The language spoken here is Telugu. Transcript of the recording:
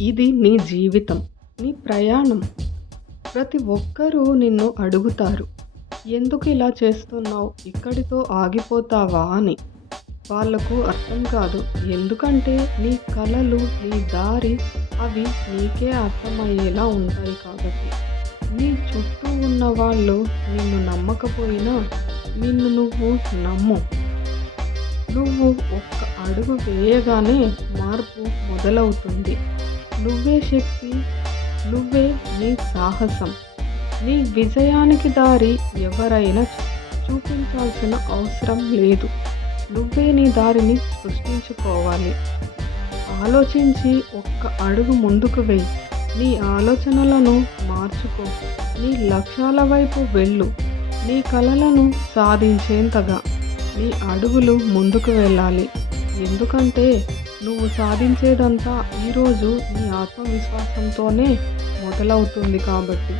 ఇది నీ జీవితం నీ ప్రయాణం. ప్రతి ఒక్కరూ నిన్ను అడుగుతారు. ఎందుకు ఇలా చేస్తున్నావు? ఇక్కడితో ఆగిపోతావా అని. వాళ్ళకు అర్థం కాదు. ఎందుకంటే నీ కలలు నీ దారి అవి నీకే అర్థమయ్యేలా ఉంటాయి కాబట్టి. నీ చుట్టూ ఉన్న వాళ్ళు నిన్ను నమ్మకపోయినా నిన్ను నువ్వు నమ్ము. నువ్వు ఒక్క అడుగు వేయగానే మార్పు మొదలవుతుంది. నువ్వే శక్తి నువ్వే నీ సాహసం. నీ విజయానికి దారి ఎవరైనా చూపించాల్సిన అవసరం లేదు. నువ్వే నీ దారిని సృష్టించుకోవాలి. ఆలోచించి ఒక్క అడుగు ముందుకు వెయ్యి నీ ఆలోచనలను మార్చుకో. నీ లక్ష్యాల వైపు వెళ్ళు. నీ కలలను సాధించేంతగా. నీ అడుగులు ముందుకు వెళ్ళాలి. ఎందుకంటే నువ్వు సాధించేదంతా ఈరోజు నీ ఆత్మవిశ్వాసంతోనే మొదలవుతుంది కాబట్టి